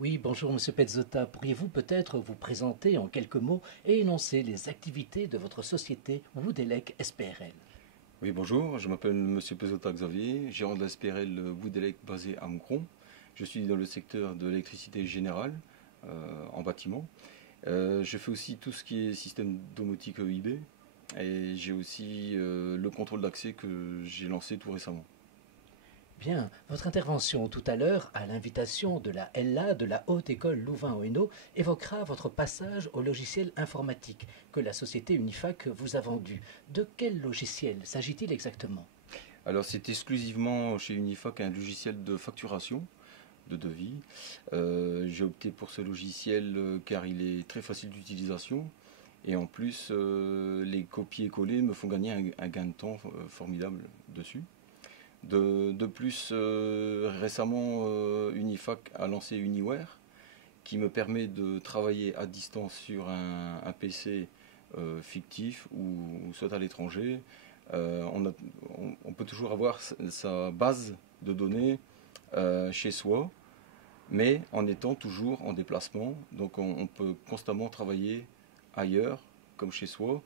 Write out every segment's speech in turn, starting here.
Oui, bonjour Monsieur Pezzota. Pourriez-vous peut-être vous présenter en quelques mots et énoncer les activités de votre société Woodelec SPRL? Oui, bonjour, je m'appelle Monsieur Pezota Xavier, gérant de la SPRL Woodelec basé à Moucron. Je suis dans le secteur de l'électricité générale en bâtiment. Je fais aussi tout ce qui est système domotique EIB et j'ai aussi le contrôle d'accès que j'ai lancé tout récemment. Bien, votre intervention tout à l'heure, à l'invitation de la LA de la Haute École Louvain-Hainaut, évoquera votre passage au logiciel informatique que la société Unifac vous a vendu. De quel logiciel s'agit-il exactement? Alors c'est exclusivement chez Unifac un logiciel de facturation, de devis. J'ai opté pour ce logiciel car il est très facile d'utilisation. Et en plus, les copier-coller me font gagner un gain de temps formidable dessus. De plus, récemment, Unifac a lancé Uniware, qui me permet de travailler à distance sur un PC fictif ou soit à l'étranger. On peut toujours avoir sa base de données chez soi, mais en étant toujours en déplacement. Donc on peut constamment travailler ailleurs, comme chez soi,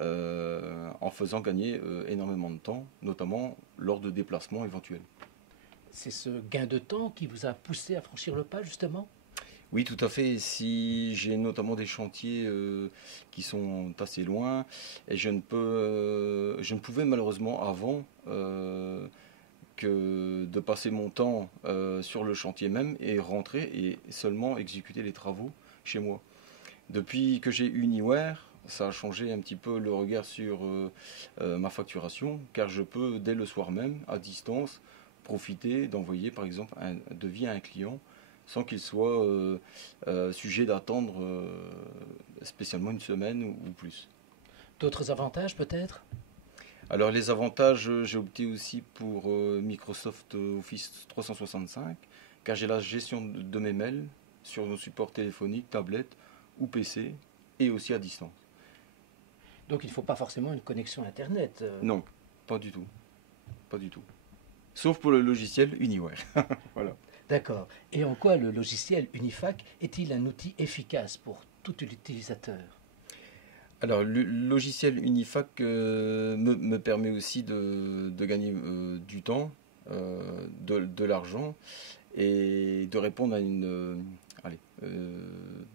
en faisant gagner énormément de temps, notamment lors de déplacements éventuels. C'est ce gain de temps qui vous a poussé à franchir le pas, justement? Oui, tout à fait. Si j'ai notamment des chantiers qui sont assez loin, et je ne pouvais malheureusement avant que de passer mon temps sur le chantier même et rentrer et seulement exécuter les travaux chez moi. Depuis que j'ai Uniware, ça a changé un petit peu le regard sur ma facturation, car je peux dès le soir même, à distance, profiter d'envoyer par exemple un devis à un client sans qu'il soit sujet d'attendre spécialement une semaine ou plus. D'autres avantages peut-être? Alors les avantages, j'ai opté aussi pour Microsoft Office 365, car j'ai la gestion de mes mails sur nos supports téléphoniques, tablettes ou PC, et aussi à distance. Donc il ne faut pas forcément une connexion Internet. Non, pas du tout, pas du tout. Sauf pour le logiciel Uniware. Voilà. D'accord. Et en quoi le logiciel Unifac est-il un outil efficace pour tout utilisateur? Alors, le logiciel Unifac me permet aussi de gagner du temps, de l'argent et de répondre à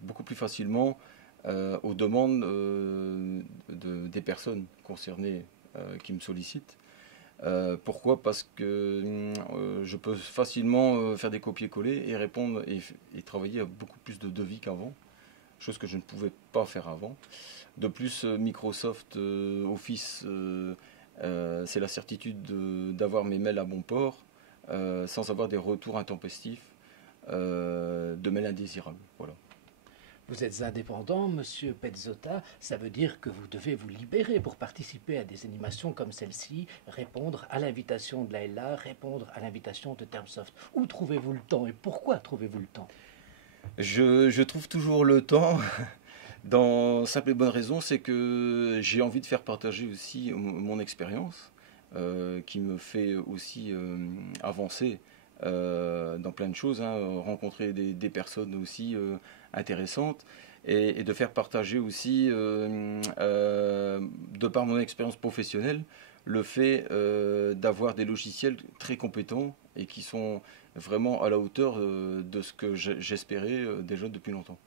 beaucoup plus facilement aux demandes des personnes concernées qui me sollicitent. Pourquoi? Parce que je peux facilement faire des copier-coller et répondre et travailler à beaucoup plus de devis qu'avant, chose que je ne pouvais pas faire avant. De plus, Microsoft Office, c'est la certitude d'avoir mes mails à bon port, sans avoir des retours intempestifs de mails indésirables. Voilà. Vous êtes indépendant, monsieur Pezzota, ça veut dire que vous devez vous libérer pour participer à des animations comme celle-ci, répondre à l'invitation de la LA, répondre à l'invitation de Termsoft. Où trouvez-vous le temps et pourquoi trouvez-vous le temps? Je trouve toujours le temps. Dans simple et bonne raison, c'est que j'ai envie de faire partager aussi mon expérience, qui me fait aussi avancer dans plein de choses, hein, rencontrer des personnes aussi intéressantes et de faire partager aussi, de par mon expérience professionnelle, le fait d'avoir des logiciels très compétents et qui sont vraiment à la hauteur de ce que j'espérais déjà depuis longtemps.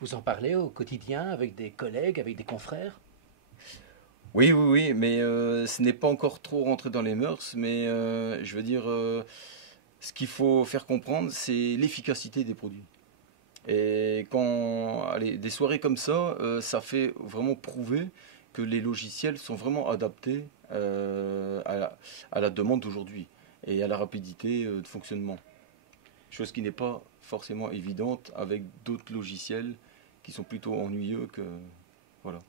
Vous en parlez au quotidien avec des collègues, avec des confrères? Oui, oui, oui, mais ce n'est pas encore trop rentré dans les mœurs, mais je veux dire, ce qu'il faut faire comprendre, c'est l'efficacité des produits. Et quand, allez, des soirées comme ça fait vraiment prouver que les logiciels sont vraiment adaptés à la demande d'aujourd'hui et à la rapidité de fonctionnement. Chose qui n'est pas forcément évidente avec d'autres logiciels qui sont plutôt ennuyeux que... Voilà.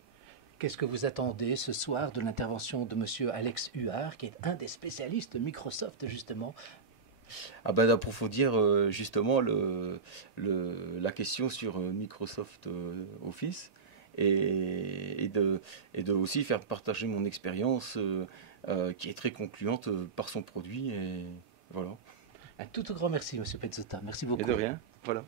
Qu'est-ce que vous attendez ce soir de l'intervention de monsieur Alex Huard, qui est un des spécialistes Microsoft, justement? Ah ben d'approfondir justement la question sur Microsoft Office et de aussi faire partager mon expérience qui est très concluante par son produit. Et voilà. Un tout grand merci, monsieur Pezzota. Merci Et de beaucoup. rien. Voilà.